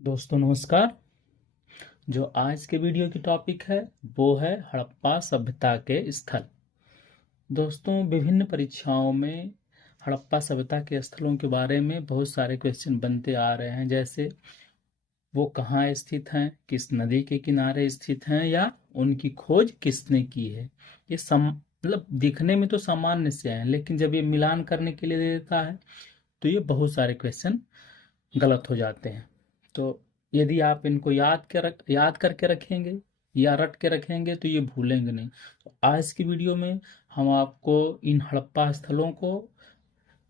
दोस्तों नमस्कार। जो आज के वीडियो की टॉपिक है वो है हड़प्पा सभ्यता के स्थल। दोस्तों विभिन्न परीक्षाओं में हड़प्पा सभ्यता के स्थलों के बारे में बहुत सारे क्वेश्चन बनते आ रहे हैं, जैसे वो कहाँ स्थित हैं, किस नदी के किनारे स्थित हैं, या उनकी खोज किसने की है। ये मतलब दिखने में तो सामान्य से हैं, लेकिन जब ये मिलान करने के लिए दे देता है तो ये बहुत सारे क्वेश्चन गलत हो जाते हैं। तो यदि आप इनको याद करके रखेंगे या रट के रखेंगे तो ये भूलेंगे नहीं। तो आज की वीडियो में हम आपको इन हड़प्पा स्थलों को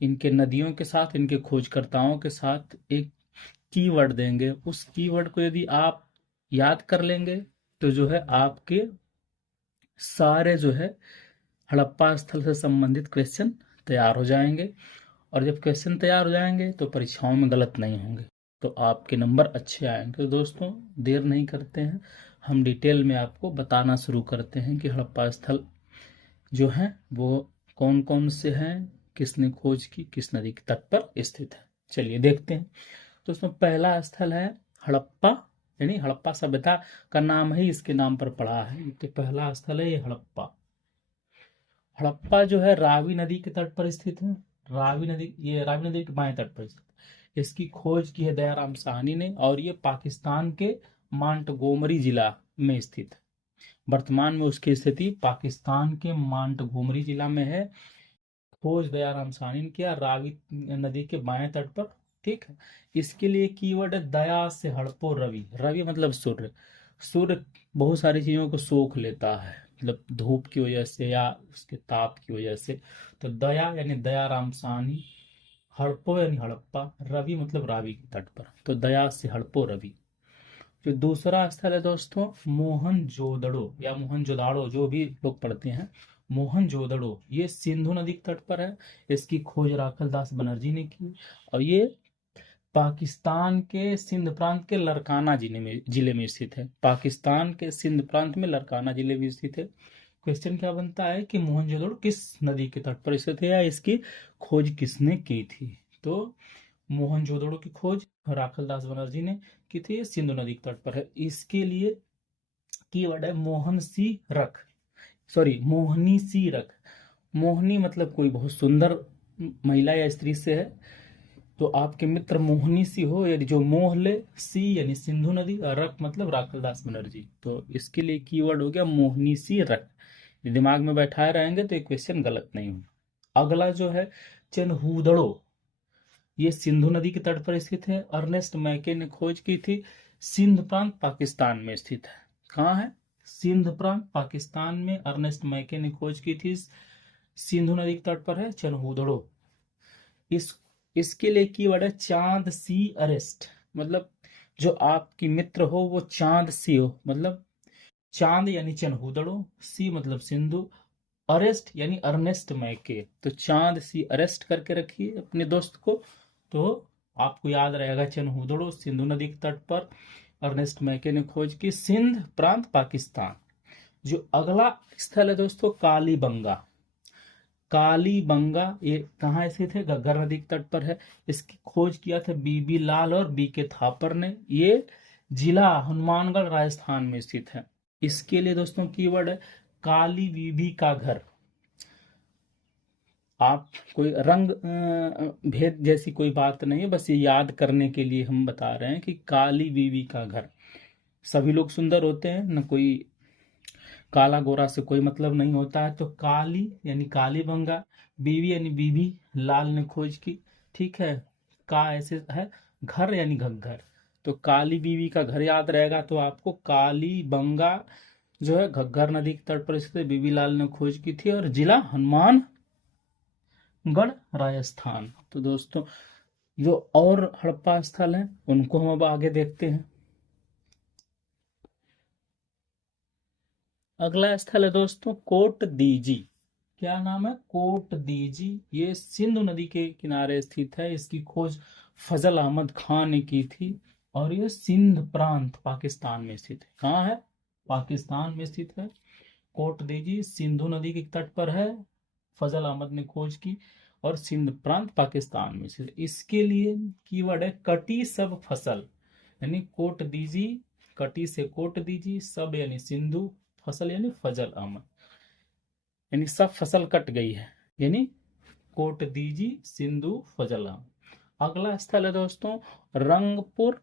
इनके नदियों के साथ, इनके खोजकर्ताओं के साथ एक कीवर्ड देंगे। उस कीवर्ड को यदि आप याद कर लेंगे तो जो है आपके सारे जो है हड़प्पा स्थल से संबंधित क्वेश्चन तैयार हो जाएंगे। और जब क्वेश्चन तैयार हो जाएंगे तो परीक्षाओं में गलत नहीं होंगे, तो आपके नंबर अच्छे आएंगे। तो दोस्तों देर नहीं करते हैं, हम डिटेल में आपको बताना शुरू करते हैं कि हड़प्पा स्थल जो हैं वो कौन कौन से हैं, किसने खोज की, किस नदी के तट पर स्थित है। चलिए देखते हैं। तो उसमें पहला स्थल है हड़प्पा, यानी हड़प्पा सभ्यता का नाम ही इसके नाम पर पड़ा है। तो पहला स्थल है ये हड़प्पा। हड़प्पा जो है रावी नदी के तट पर स्थित है। ये रावी नदी के बाएं तट पर स्थित है। इसकी खोज की है दयाराम साहनी ने, और ये पाकिस्तान के मांटगोमरी जिला में स्थित है। वर्तमान में उसकी स्थिति पाकिस्तान के मांटगोमरी जिला में है। खोज दयाराम साहनी ने किया रावी नदी के बाएं तट पर। ठीक है। इसके लिए कीवर्ड है दया से हड़पो रवि। रवि मतलब सूर्य। सूर्य बहुत सारी चीजों को सोख लेता है, मतलब धूप की वजह से या उसके ताप की वजह से। तो दया यानी दयाराम साहनी, हड़पो यानी हड़प्पा, रवि मतलब रावी के तट पर। तो दया से हड़पो रवि। जो दूसरा स्थल है दोस्तों मोहनजोदड़ो या मोहनजोदाड़ो, जो भी लोग पढ़ते हैं, मोहनजोदड़ो, ये सिंधु नदी के तट पर है। इसकी खोज राखल दास बनर्जी ने की, और ये पाकिस्तान के सिंध प्रांत के लरकाना जिले में स्थित है। पाकिस्तान के सिंध प्रांत में लरकाना जिले में स्थित है। क्वेश्चन क्या बनता है कि मोहनजोदड़ो किस नदी के तट पर स्थित है, या इसकी खोज किसने की थी। तो मोहनजोदड़ो की खोज राखल दास बनर्जी ने की थी, सिंधु नदी के तट पर है। इसके लिए कीवर्ड है मोहन सी रख, सॉरी मोहनी सी रख। मोहनी मतलब कोई बहुत सुंदर महिला या स्त्री से है, तो आपके मित्र मोहनी सी हो, यानी जो मोह ले, सी यानी सिंधु नदी, और रख मतलब राखल दास बनर्जी। तो इसके लिए कीवर्ड हो गया मोहनी सी रख। दिमाग में बैठाए रहेंगे तो ये क्वेश्चन गलत नहीं होगा। अगला जो है चनहूदड़ो, ये सिंधु नदी के तट पर स्थित है। अर्नेस्ट मैके ने खोज की थी। सिंध प्रांत पाकिस्तान में स्थित है। कहाँ है? सिंध प्रांत पाकिस्तान में अर्नेस्ट मैके ने खोज की थी। सिंधु नदी के तट पर है चनहूदड़ो। इस इसके लिए कीवर्ड है चांद सी अरेस्ट, मतलब जो आपकी मित्र हो वो चांद सी हो, मतलब चांद यानी चनहूदड़ो, सी मतलब सिंधु, अरेस्ट यानी अर्नेस्ट मैके। तो चांद सी अरेस्ट करके रखिए अपने दोस्त को, तो आपको याद रहेगा चनहूदड़ो सिंधु नदी के तट पर अर्नेस्ट मैके ने खोज की, सिंध प्रांत पाकिस्तान। जो अगला स्थल है दोस्तों कालीबंगा। कालीबंगा ये कहाँ स्थित है? घग्गर नदी के तट पर है। इसकी खोज किया था बीबी लाल और बी के थापर ने। ये जिला हनुमानगढ़ राजस्थान में स्थित है। इसके लिए दोस्तों कीवर्ड है काली बीबी का घर। आप कोई रंग भेद जैसी कोई बात नहीं है, बस ये याद करने के लिए हम बता रहे हैं कि काली बीवी का घर। सभी लोग सुंदर होते हैं, न कोई काला गोरा से कोई मतलब नहीं होता है। तो काली यानी कालीबंगा, बीवी यानी बीबी लाल ने खोज की। ठीक है। का ऐसे है, घर यानी घग्घर। तो काली बीवी का घर याद रहेगा तो आपको कालीबंगा जो है घग्घर नदी के तट पर स्थित बीबी लाल ने खोज की थी, और जिला हनुमानगढ़ राजस्थान। तो दोस्तों जो और हड़प्पा स्थल हैं उनको हम अब आगे देखते हैं। अगला स्थल है दोस्तों कोट दीजी। क्या नाम है? कोट दीजी। ये सिंधु नदी के किनारे स्थित है। इसकी खोज फजल अहमद खान ने की थी, और ये सिंध प्रांत पाकिस्तान में स्थित है। कहाँ है? पाकिस्तान में स्थित है। कोट दीजी सिंधु नदी के तट पर है। फजल अहमद ने खोज की, और सिंध प्रांत पाकिस्तान में स्थित है। इसके लिए कीवर्ड है कटी सब फसल। यानी कोट दीजिए, कटी से कोट दीजिए, सब यानी सिंधु, फसल यानी फजल अहमद, यानी सब फसल कट गई है, यानी कोट दीजिए सिंधु फजल अहमद। अगला स्थल है दोस्तों रंगपुर,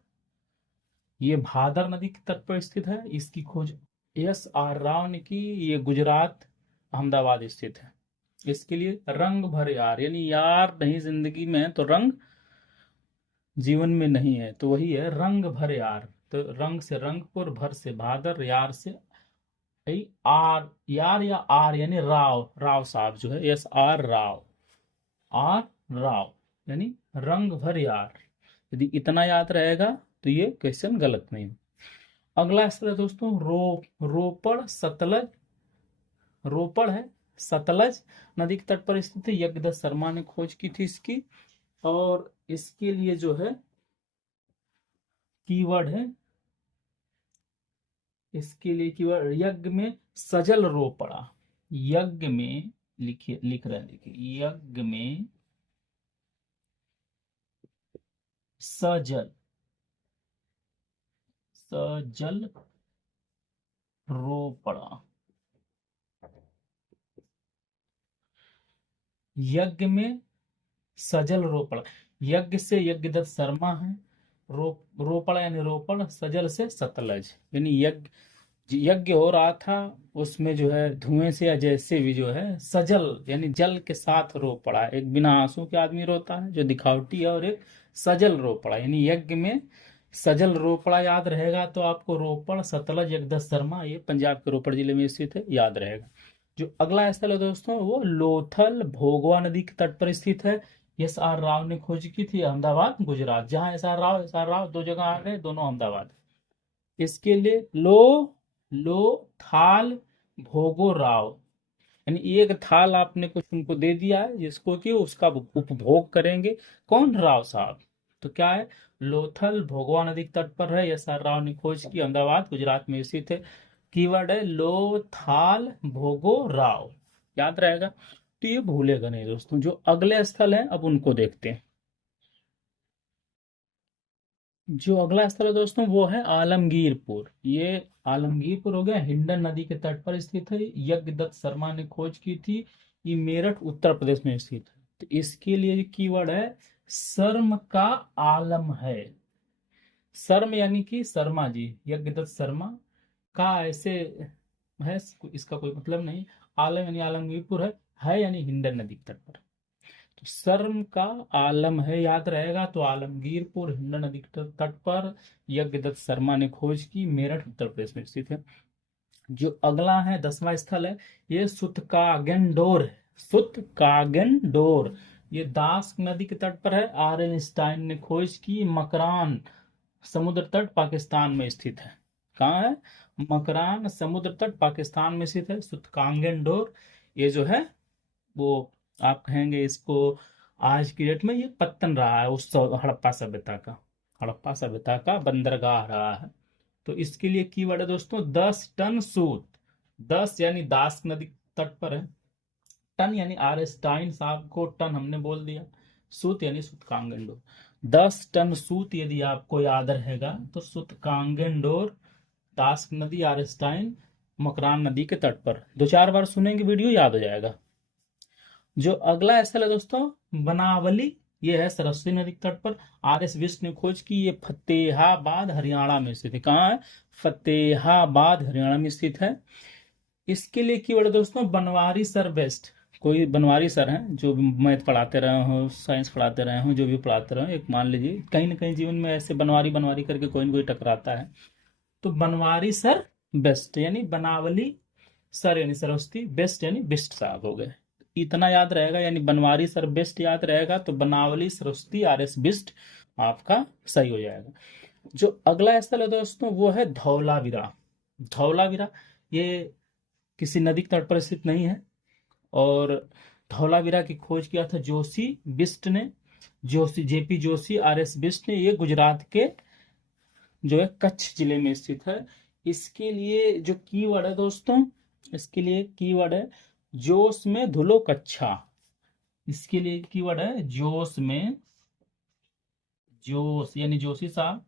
ये भादर नदी के तट पर स्थित है। इसकी खोज S.R. राव ने की। ये गुजरात अहमदाबाद स्थित है। इसके लिए रंग भर यार, यानी यार नहीं जिंदगी में तो रंग जीवन में नहीं है, तो वही है रंग भर यार। तो रंग से रंगपुर, भर से भादर, यार से आर, यार या आर यानी राव, राव साहब जो है S.R. राव, आर राव, यानी रंग भर यार। यदि इतना याद रहेगा तो ये क्वेश्चन गलत नहीं। अगला स्थल है दोस्तों रोपड़ सतलज, रोपड़ है सतलज नदी के तट पर स्थित है। यज्ञदत्त शर्मा ने खोज की थी इसकी, और इसके लिए जो है कीवर्ड है, इसके लिए कीवर्ड यज्ञ में सजल रो पड़ा। यज्ञ में लिखिए, लिख रहे हैं देखिए, यज्ञ में सजल, सजल रो पड़ा। यज्ञ में सजल रो पड़ा, यज्ञ से यज्ञदत्त शर्मा है, रोपड़ा यानी रोपड़, सजल से सतलज, यानी यज्ञ यज्ञ हो रहा था, उसमें जो है धुएं से या जैसे भी जो है सजल यानी जल के साथ रो पड़ा। एक बिना आंसू के आदमी रोता है जो दिखावटी है, और एक सजल रो पड़ा, यानी यज्ञ में सजल रो पड़ा याद रहेगा तो आपको रोपड़ सतलज यज्ञदत्त शर्मा, ये पंजाब के रोपड़ जिले में स्थित है, याद रहेगा। जो अगला स्थल है दोस्तों वो लोथल भोगवा नदी के तट पर स्थित है। S.R. राव ने खोज की थी, अहमदाबाद गुजरात। जहां एस आर राव दो जगह आ गए, दोनों अहमदाबाद। इसके लिए लो थाल भोगो राव, यानी एक थाल आपने कुछ उनको दे दिया है जिसको कि उसका उपभोग करेंगे कौन, राव साहब। तो क्या है, लोथल भोगवा नदी के तट पर है। S.R. राव ने खोज की, अहमदाबाद गुजरात में स्थित है। कीवर्ड है लो थाल भोगो राव, याद रहेगा तो ये भूलेगा नहीं दोस्तों। जो अगले स्थल है अब उनको देखते हैं। जो अगला स्थल है दोस्तों वो है आलमगीरपुर। ये आलमगीरपुर हो गया, हिंडन नदी के तट पर स्थित है। यज्ञदत्त शर्मा ने खोज की थी। ये मेरठ उत्तर प्रदेश में स्थित है। तो इसके लिए कीवर्ड है शर्म का आलम है। शर्म यानी कि शर्मा जी, यज्ञदत्त शर्मा का ऐसे है, इसका कोई मतलब नहीं। आलम यानी आलमगीरपुर है यानी हिंडन नदी के तट पर। तो शर्म का आलम है, याद रहेगा तो आलमगीरपुर, हिंडन नदी के तट पर। यज्ञदत्त शर्मा ने खोज की, मेरठ उत्तर प्रदेश में स्थित है। जो अगला है 10वां स्थल है, ये सुतकागेनडोर है। सुतकागेनडोर, ये दास नदी के तट पर है। आर्नस्टाइन ने खोज की। मकरान समुद्र तट पाकिस्तान में स्थित है। कहाँ है, मकरान समुद्र तट पाकिस्तान में स्थित है। सुतकागेनडोर ये जो है वो आप कहेंगे इसको आज की डेट में ये पत्तन रहा है उस हड़प्पा सभ्यता का, हड़प्पा सभ्यता का बंदरगाह रहा है। तो इसके लिए कीवर्ड है दोस्तों 10 टन सूत। 10 यानी दास नदी तट पर है, टन यानी आर्नस्टाइन साहब को टन हमने बोल दिया, सूत यानी सुतकांगेनडोर। 10 टन सूत यदि आपको याद रहेगा तो सुतकांगेनडोर, दास नदी, आर्नस्टाइन, मकरान नदी के तट पर। 2-4 बार सुनेंगे वीडियो याद हो जाएगा। जो अगला स्थल है दोस्तों बनावली, ये है सरस्वती नदी के तट पर। R.S. बिष्ट ने खोज की। ये फतेहाबाद हरियाणा में स्थित है। कहाँ है, फतेहाबाद हरियाणा में स्थित है। इसके लिए कीवर्ड दोस्तों बनवारी सर बेस्ट। कोई बनवारी सर हैं जो मैथ पढ़ाते रहे हो, साइंस पढ़ाते रहे हो, जो भी पढ़ाते रहे हो, एक मान लीजिए कहीं ना कहीं जीवन में ऐसे बनवारी बनवारी करके कोई ना कोई टकराता है। तो बनवारी सर बेस्ट यानी बनावली सर यानी सरस्वती, बेस्ट यानी बिस्ट साहब हो गए। इतना याद रहेगा, यानी बनवारी सर बेस्ट याद रहेगा तो बनावली सरस्वती R.S. बिस्ट आपका सही हो जाएगा। जो अगला स्थल है दोस्तों वो है धौलावीरा। धौलावीरा ये किसी नदी के तट पर स्थित नहीं है, और धौलावीरा की खोज किया था जोशी बिस्ट ने, जोशी JP जोशी R.S. बिस्ट ने। ये गुजरात के जो है कच्छ जिले में स्थित है। इसके लिए जो कीवर्ड है दोस्तों, इसके लिए कीवर्ड है जोश में धुलो कच्छा। इसके लिए कीवर्ड है जोश में, जोश यानी जोशी साहब,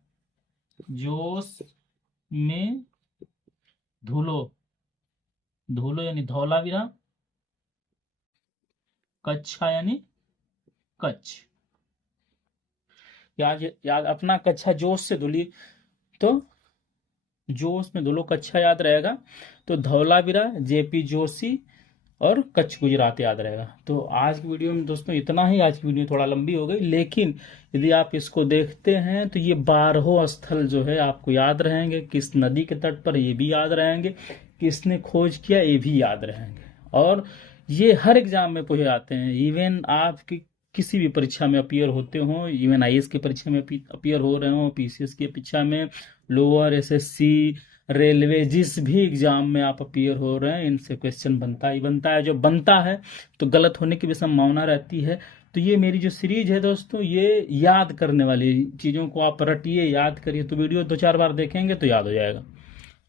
जोश में धुलो, धुलो यानी धौलावीरा, कच्छा यानी कच्छ। याद याद अपना कच्छा जोश से धुली, तो जोश में धुलो कच्छा याद रहेगा, तो धौलावीरा, जेपी जोशी और कच्छ गुजरात याद रहेगा। तो आज की वीडियो में दोस्तों इतना ही। आज की वीडियो थोड़ा लंबी हो गई, लेकिन यदि आप इसको देखते हैं तो ये 12 स्थल जो है आपको याद रहेंगे, किस नदी के तट पर ये भी याद रहेंगे, किसने खोज किया ये भी याद रहेंगे। और ये हर एग्जाम में पूछे जाते हैं, इवन आपकी किसी भी परीक्षा में अपियर होते हो, इवन आईएएस की परीक्षा में अपियर हो रहे हो, पीसीएस की परीक्षा में, लोअर एसएससी, रेलवे, जिस भी एग्जाम में आप अपियर हो रहे हैं, इनसे क्वेश्चन बनता ही बनता है। जो बनता है तो गलत होने की भी संभावना रहती है। तो ये मेरी जो सीरीज है दोस्तों, ये याद करने वाली चीज़ों को आप रटिए, याद करिए, तो वीडियो 2-4 बार देखेंगे तो याद हो जाएगा।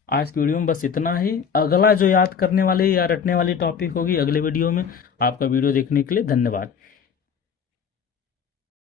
आज की वीडियो में बस इतना ही। अगला जो याद करने वाली या रटने वाली टॉपिक होगी अगले वीडियो में। आपका वीडियो देखने के लिए धन्यवाद।